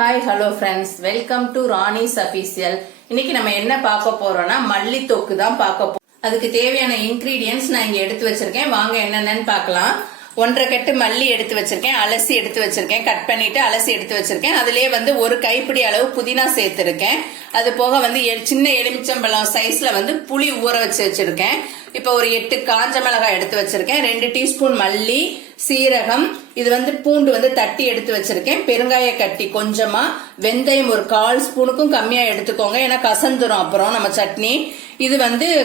Hi hello friends, welcome to Rani's official. இன்னைக்கு நம்ம என்ன பார்க்க போறோம்னா மல்லி தொக்கு தான் பார்க்க போறோம். அதுக்கு தேவையான இன்கிரீடியன்ஸ் நான் இங்க எடுத்து வச்சிருக்கேன். வாங்க என்னென்னு பார்க்கலாம். 1.5 கட்டு மல்லி எடுத்து வச்சிருக்கேன், அலசி எடுத்து வச்சிருக்கேன், கட் பண்ணிட்டு அலசி எடுத்து வச்சிருக்கேன். அதுலயே ஒரு கைப்பிடி அளவு புதினா சேர்த்திருக்கேன். அது போக சின்ன எலுமிச்சம்பழம் சைஸ்ல புளி ஊற வச்சிருக்கேன். இப்ப ஒரு 8 காஞ்ச மிளகாய் எடுத்து வச்சிருக்கேன், 2 டீஸ்பூன் மல்லி, சீரகம், இது பூண்டு தட்டி எடுத்து வச்சிருக்கேன், பெருங்காய கட்டி கொஞ்சமா, வெந்தயம் ஒரு 1/4 ஸ்பூனுக்கும் கம்மியா எடுத்துக்கோங்க, ஏன்னா கசந்துரும் அப்புறம் நம்ம சட்னி. இது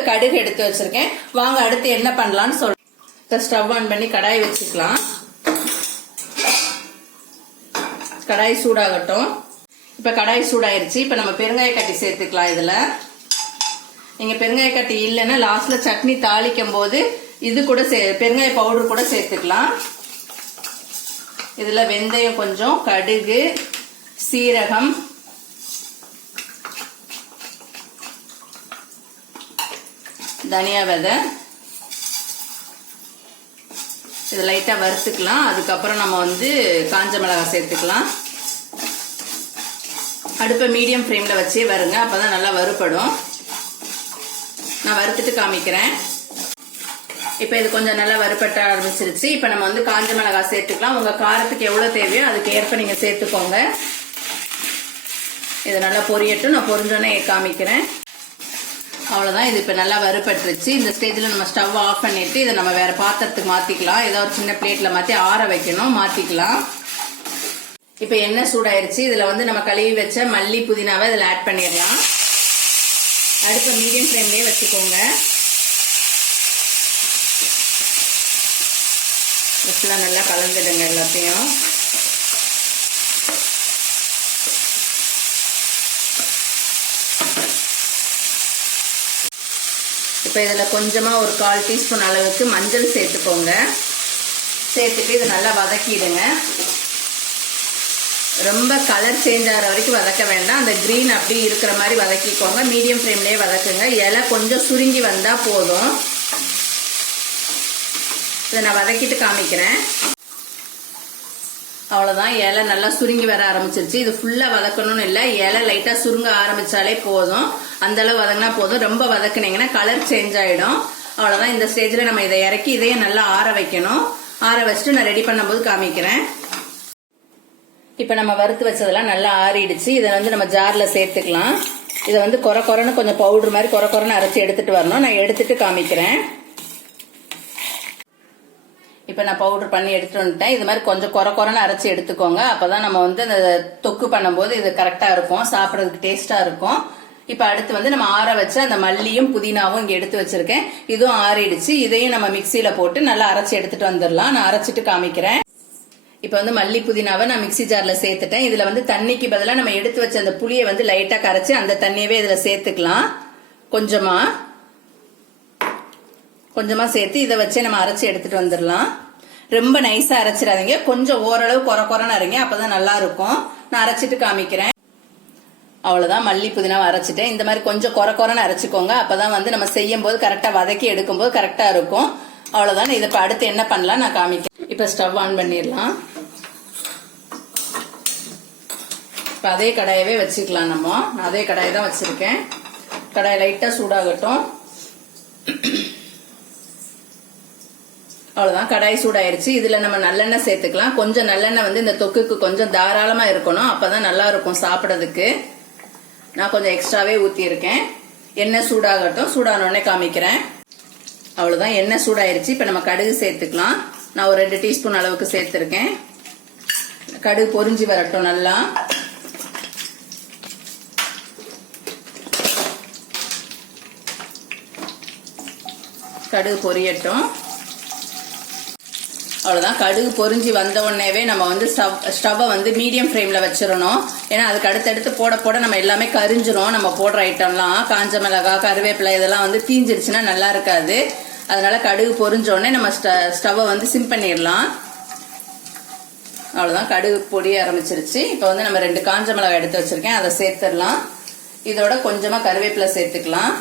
கடுகு எடுத்து வச்சிருக்கேன். வாங்க அடுத்து என்ன பண்ணலாம்னு சொல்றேன். ஸ்டவ் ஆன் பண்ணி கடாய் வச்சுக்கலாம். கடாய் சூடாகட்டும். இப்ப கடாய் சூடாயிருச்சு. இப்ப நம்ம பெருங்காய கட்டி சேர்த்துக்கலாம். இதுல நீங்க பெருங்காய கட்டி இல்லைன்னா லாஸ்ட்ல சட்னி தாளிக்கும் போது இது கூட பெருங்காய பவுடர் கூட சேர்த்துக்கலாம். இதுல வெந்தயம் கொஞ்சம், கடுகு, சீரகம், தனியா விதை, இது லைட்டா வறுத்துக்கலாம். அதுக்கப்புறம் நம்ம காஞ்ச மிளகாய் சேர்த்துக்கலாம். அடுப்பை மீடியம் ஃப்ளேம்ல வச்சே வருங்க, அப்பதான் நல்லா வறுபடும். நான் வறுத்துட்டு காமிக்கிறேன். இப்ப இது கொஞ்சம் நல்லா வறுபட்ட ஆரம்பிச்சிருச்சு. இப்ப நம்ம காஞ்ச மிளகாய் சேர்த்துக்கலாம். உங்க காரத்துக்கு எவ்வளவு தேவையோ அதுக்கு ஏற்ப நீங்க சேர்த்துக்கோங்க. இது நல்லா பொரியட்டும். நான் பொரிஞ்சோன்னே காமிக்கிறேன். அவ்வளவுதான். இது இப்ப நல்லா வறுபட்டுருச்சு. இந்த ஸ்டேஜ்ல நம்ம ஸ்டவ் ஆஃப் பண்ணிட்டு இதை நம்ம வேற பாத்திரத்துக்கு மாத்திக்கலாம். ஏதோ ஒரு சின்ன பிளேட்ல மாத்தி ஆற வைக்கணும், மாத்திக்கலாம். இப்ப எண்ணெய் சூடாயிருச்சு. இதுல நம்ம கழுவி வச்ச மல்லி புதினாவை இதுல ஆட் பண்ணிடலாம். அடுப்பை மீடியம் ஃப்ளேம்லயே வச்சுக்கோங்க. நல்லா கலந்துடுங்க எல்லாத்தையும். இப்ப இதுல கொஞ்சமா ஒரு 1/4 டீஸ்பூன் அளவுக்கு மஞ்சள் சேர்த்துக்கோங்க. சேர்த்துட்டு இதை நல்லா வதக்கிடுங்க. ரொம்ப கலர் சேஞ்ச் ஆகிற வரைக்கும் வதக்க வேண்டாம். அந்த கிரீன் அப்படி இருக்கிற மாதிரி வதக்கிக்கோங்க. மீடியம் ஃப்ளேம்லயே வதக்குங்க. இலை கொஞ்சம் சுருங்கி வந்தா போதும். இதை நான் வதக்கிட்டு காமிக்கிறேன். அவ்வளவுதான். இலை நல்லா சுருங்கி வர ஆரம்பிச்சிருச்சு. இது ஃபுல்லா வதக்கணும்னு இல்லை, இலை லைட்டா சுருங்க ஆரம்பிச்சாலே போதும். அந்த அளவு வதங்கினா போதும். ரொம்ப வதக்குனீங்கன்னா கலர் சேஞ்ச் ஆயிடும். அவ்வளவுதான். இந்த ஸ்டேஜ்ல நம்ம இதை இறக்கி இதையும் நல்லா ஆற வைக்கணும். ஆற வச்சுட்டு நான் ரெடி பண்ணும்போது காமிக்கிறேன். இப்ப நம்ம வறுத்து வச்சதெல்லாம் நல்லா ஆறிடுச்சு. இதை நம்ம ஜார்ல சேர்த்துக்கலாம். இதை கொர கொரன்னு கொஞ்சம் பவுடர் மாதிரி கொர கொரன்னு அரைச்சி எடுத்துட்டு வரணும். நான் எடுத்துட்டு காமிக்கிறேன். இப்ப நான் பவுடர் பண்ணி எடுத்துட்டு வந்துட்டேன். இது மாதிரி கொஞ்சம் கொர கொரன்னு அரைச்சி எடுத்துக்கோங்க. அப்பதான் நம்ம அந்த தொக்கு பண்ணும்போது இது கரெக்டா இருக்கும், சாப்பிடறதுக்கு டேஸ்டா இருக்கும். இப்ப அடுத்து நம்ம ஆற வச்ச அந்த மல்லியும் புதினாவும் இங்க எடுத்து வச்சிருக்கேன். இதுவும் ஆறிடுச்சு. இதையும் நம்ம மிக்சியில போட்டு நல்லா அரைச்சி எடுத்துட்டு வந்துடலாம். நான் அரைச்சிட்டு காமிக்கிறேன். இப்ப மல்லி புதினாவை நான் மிக்சி ஜார்ல சேர்த்துட்டேன். இதுல தண்ணிக்கு பதிலா நம்ம எடுத்து வச்ச அந்த புளியை லைட்டா கரைச்சு அந்த தண்ணியவே இதுல சேர்த்துக்கலாம். கொஞ்சமா கொஞ்சமா சேர்த்து இதை வச்சே நம்ம அரைச்சி எடுத்துட்டு வந்துடலாம். ரொம்ப நைஸா அரைச்சிடாதீங்க, கொஞ்சம் ஓரளவு கொர கொரன்னு அரைங்க, அப்பதான் நல்லா இருக்கும். நான் அரைச்சிட்டு காமிக்கிறேன். அவ்வளவுதான். மல்லி புதினாவை அரைச்சிட்டேன். இந்த மாதிரி கொஞ்சம் கொர கொரன்னு அரைச்சிக்கோங்க. அப்பதான் நம்ம செய்யும் போது கரெக்டா வதக்கி எடுக்கும் போது கரெக்டா இருக்கும். அவ்வளவுதான். இதை அடுத்து என்ன பண்ணலாம் நான் காமிக்கிறேன். இப்ப ஸ்டவ் ஆன் பண்ணிடலாம். இப்ப அதே கடாயவே வச்சுக்கலாம். நான் அதே கடாயை தான் வச்சிருக்கேன். கடாய் லைட்டா சூடாகட்டும். அவ்வளவுதான். கடாய் சூடாயிருச்சு. இதுல நம்ம நல்லெண்ணெய் சேர்த்துக்கலாம். கொஞ்சம் நல்லெண்ணெய் இந்த தொக்குக்கு கொஞ்சம் தாராளமா இருக்கணும், அப்பதான் நல்லா இருக்கும் சாப்பிடறதுக்கு. நான் கொஞ்சம் எக்ஸ்ட்ராவே ஊத்தி இருக்கேன். எண்ணெய் சூடாகட்டும். சூடானோடனே காமிக்கிறேன். அவ்வளவுதான். எண்ணெய் சூடாயிருச்சு. இப்ப நம்ம கடுகு சேர்த்துக்கலாம். நான் ஒரு 2 டீஸ்பூன் அளவுக்கு சேர்த்திருக்கேன். கடுகு பொரிஞ்சு வரட்டும் நல்லா. கடுகு பொரியட்டும். அவ்வளவுதான். கடுகு பொரிஞ்சு வந்த உடனேவே நம்ம ஸ்டவ்வை மீடியம் ஃப்ளேம்ல வச்சிடணும். ஏன்னா அதுக்கு அடுத்தடுத்து போட போட நம்ம எல்லாமே கரிஞ்சிரும். நம்ம போடுற ஐட்டம்லாம் காஞ்ச மிளகாய், கருவேப்பிலை இதெல்லாம் தீஞ்சிருச்சுன்னா நல்லா இருக்காது. அதனால கடுகு பொரிஞ்ச உடனே நம்ம ஸ்டவ்வை சிம் பண்ணிடலாம். அவ்வளவுதான். கடுகு பொடிய ஆரம்பிச்சிருச்சு. இப்ப நம்ம 2 காஞ்ச மிளகாய் எடுத்து வச்சிருக்கேன், அதை சேர்த்துடலாம். இதோட கொஞ்சமா கருவேப்பிலை சேர்த்துக்கலாம்.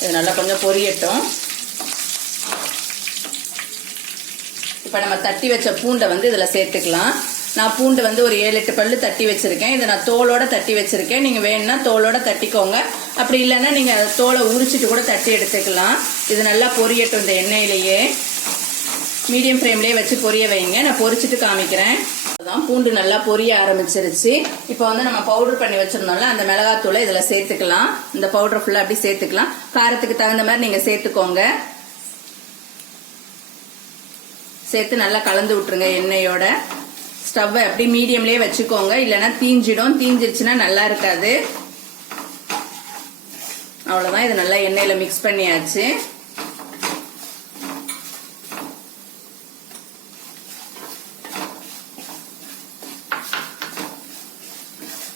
இது நல்லா கொஞ்சம் பொரியட்டும். இப்போ நம்ம தட்டி வச்ச பூண்டை வந்து இதில் சேர்த்துக்கலாம். நான் பூண்டு வந்து ஒரு 7-8 பல்லு தட்டி வச்சிருக்கேன். இதை நான் தோலோட தட்டி வச்சிருக்கேன். நீங்கள் வேணும்னா தோலோட தட்டிக்கோங்க. அப்படி இல்லைன்னா நீங்கள் தோலை உரிச்சிட்டு கூட தட்டி எடுத்துக்கலாம். இது நல்லா பொரியட்டும். இந்த எண்ணெயிலேயே மீடியம் ஃப்ளேம்லேயே வச்சு பொரிய வைங்க. நான் பொரிச்சிட்டு காமிக்கிறேன். அதான் பூண்டு நல்லா பொரிய ஆரம்பிச்சிருச்சு. இப்போ வந்து நம்ம பவுடர் பண்ணி வச்சிருந்தோம்ல அந்த மிளகாத்தூளை இதில் சேர்த்துக்கலாம். இந்த பவுடர் ஃபுல்லாக அப்படி சேர்த்துக்கலாம். காரத்துக்கு தகுந்த மாதிரி நீங்கள் சேர்த்துக்கோங்க. சேர்த்து நல்லா கலந்து விட்டுருங்க எண்ணெயோட. ஸ்டவ்வை அப்படி மீடியம்லேயே வச்சுக்கோங்க, இல்லைன்னா தீஞ்சிடும். தீஞ்சிருச்சுன்னா நல்லா இருக்காது. அவ்வளோதான். இது நல்லா எண்ணெயில் மிக்ஸ் பண்ணியாச்சு.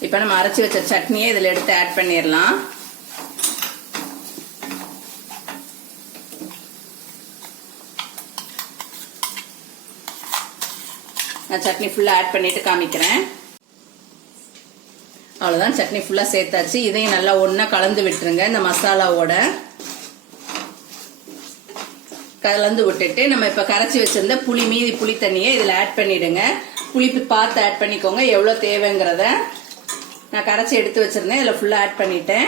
இப்போ நம்ம அரைச்சி வச்ச சட்னியை இதில் எடுத்து ஆட் பண்ணிடலாம். நான் சட்னி ஃபுல்லாக ஆட் பண்ணிட்டு காமிக்கிறேன். அவ்வளோதான், சட்னி ஃபுல்லாக சேர்த்தாச்சு. இதையும் நல்லா ஒன்றா கலந்து விட்டுருங்க. இந்த மசாலாவோட கலந்து விட்டுட்டு நம்ம இப்போ கரைச்சி வச்சிருந்த மீதி புளி தண்ணியை இதில் ஆட் பண்ணிடுங்க. புளிப்பு பார்த்து ஆட் பண்ணிக்கோங்க எவ்வளோ தேவைங்கிறத. நான் கரைச்சி எடுத்து வச்சிருந்தேன், இதில் ஃபுல்லாக ஆட் பண்ணிட்டேன்.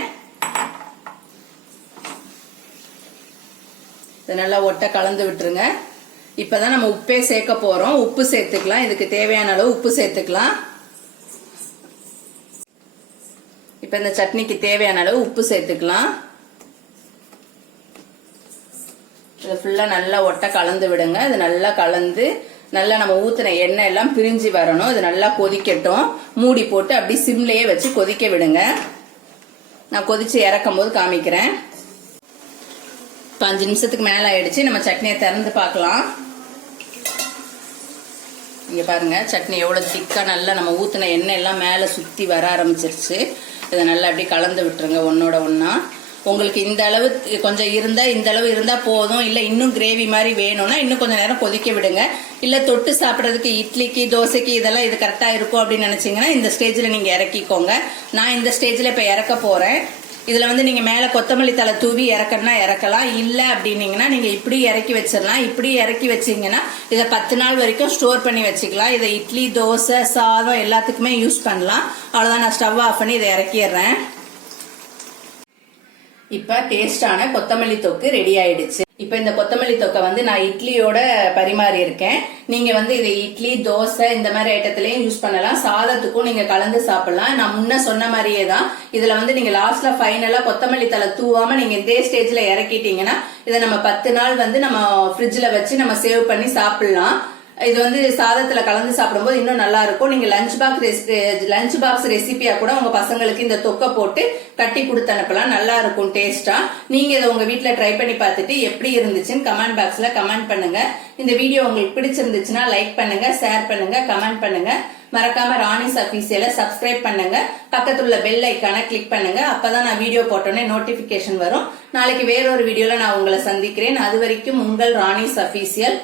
இதை நல்லா ஒட்ட கலந்து விட்டுருங்க. இப்பதான் நம்ம உப்பே சேர்க்க போறோம். உப்பு சேர்த்துக்கலாம். இதுக்கு தேவையான அளவு உப்பு சேர்த்துக்கலாம். இப்ப இந்த சட்னிக்கு தேவையான அளவு உப்பு சேர்த்துக்கலாம். இதை ஃபுல்லா நல்லா ஒட்ட கலந்து விடுங்க. இது நல்லா கலந்து நல்லா நம்ம ஊத்துன எண்ணெய் எல்லாம் பிரிஞ்சு வரணும். இது நல்லா கொதிக்கட்டும். மூடி போட்டு அப்படி சிம்லயே வச்சு கொதிக்க விடுங்க. நான் கொதிச்சு இறக்கும் போது காமிக்கிறேன். 5 நிமிஷத்துக்கு மேல ஆயிடுச்சு. நம்ம சட்னியை திறந்து பார்க்கலாம். இங்க பாருங்க, சட்னி எவ்வளவு திக்கா நல்லா நம்ம ஊத்துன எண்ணெய் எல்லாம் மேல சுத்தி வர ஆரம்பிச்சிருச்சு. இதை நல்லா அப்படி கலந்து விட்டுருங்க ஒன்னோட ஒன்னா. உங்களுக்கு இந்த அளவு கொஞ்சம் இருந்தா இந்த அளவு இருந்தா போதும். இல்ல இன்னும் கிரேவி மாதிரி வேணும்னா இன்னும் கொஞ்சம் நேரம் கொதிக்க விடுங்க. இல்ல தொட்டு சாப்பிடறதுக்கு இட்லிக்கு தோசைக்கு இதெல்லாம் இது கரெக்டா இருக்கும் அப்படின்னு நினைச்சீங்கன்னா இந்த ஸ்டேஜ்ல நீங்க இறக்கிக்கோங்க. நான் இந்த ஸ்டேஜ்ல இப்ப இறக்க போறேன். இதுல வந்து நீங்க மேல கொத்தமல்லி தலை தூவி இறக்கணும்னா இறக்கலாம். இல்ல அப்படின்னீங்கன்னா நீங்க இப்படி இறக்கி வச்சிடலாம். இப்படி இறக்கி வச்சீங்கன்னா இதை 10 நாள் வரைக்கும் ஸ்டோர் பண்ணி வச்சுக்கலாம். இதை இட்லி தோசை சாதம் எல்லாத்துக்குமே யூஸ் பண்ணலாம். அவ்வளவுதான். நான் ஸ்டவ் ஆஃப் பண்ணி இதை இறக்கிடுறேன். இப்ப டேஸ்டான கொத்தமல்லி தொக்கு ரெடி ஆயிடுச்சு. இப்ப இந்த கொத்தமல்லி தொக்கை வந்து நான் இட்லியோட பரிமாறி இருக்கேன். நீங்க வந்து இதை இட்லி தோசை இந்த மாதிரி ஐட்டத்திலயும் யூஸ் பண்ணலாம். சாதத்துக்கும் நீங்க கலந்து சாப்பிடலாம். நான் முன்ன சொன்ன மாதிரியே தான். இதுல வந்து நீங்க லாஸ்ட்ல ஃபைனலா கொத்தமல்லி தலை தூவாம நீங்க இதே ஸ்டேஜ்ல இறக்கிட்டீங்கன்னா இதை நம்ம 10 நாள் வந்து நம்ம ஃப்ரிட்ஜ்ல வச்சு நம்ம சேவ் பண்ணி சாப்பிடலாம். இது வந்து சாதத்துல கலந்து சாப்பிடும்போது இன்னும் நல்லா இருக்கும். நீங்க லஞ்ச் பாக்ஸ் ரெசிபியா கூட உங்க பசங்களுக்கு இந்த தொக்கை போட்டு கட்டி கொடுத்து அனுப்பலாம். நல்லா இருக்கும் டேஸ்டா. நீங்க இதை உங்க வீட்டுல ட்ரை பண்ணி பார்த்துட்டு எப்படி இருந்துச்சுன்னு கமெண்ட் பாக்ஸ்ல கமெண்ட் பண்ணுங்க. இந்த வீடியோ உங்களுக்கு பிடிச்சிருந்துச்சுன்னா லைக் பண்ணுங்க, ஷேர் பண்ணுங்க, கமெண்ட் பண்ணுங்க. மறக்காம ராணிஸ் அபிஷியலை சப்ஸ்கிரைப் பண்ணுங்க. பக்கத்துல உள்ள பெல் ஐக்கானை கிளிக் பண்ணுங்க. அப்பதான் நான் வீடியோ போட்டோன்னே நோட்டிபிகேஷன் வரும். நாளைக்கு வேறொரு வீடியோல நான் உங்களை சந்திக்கிறேன். அது வரைக்கும் உங்கள் ராணிஸ் அபிஷியல்.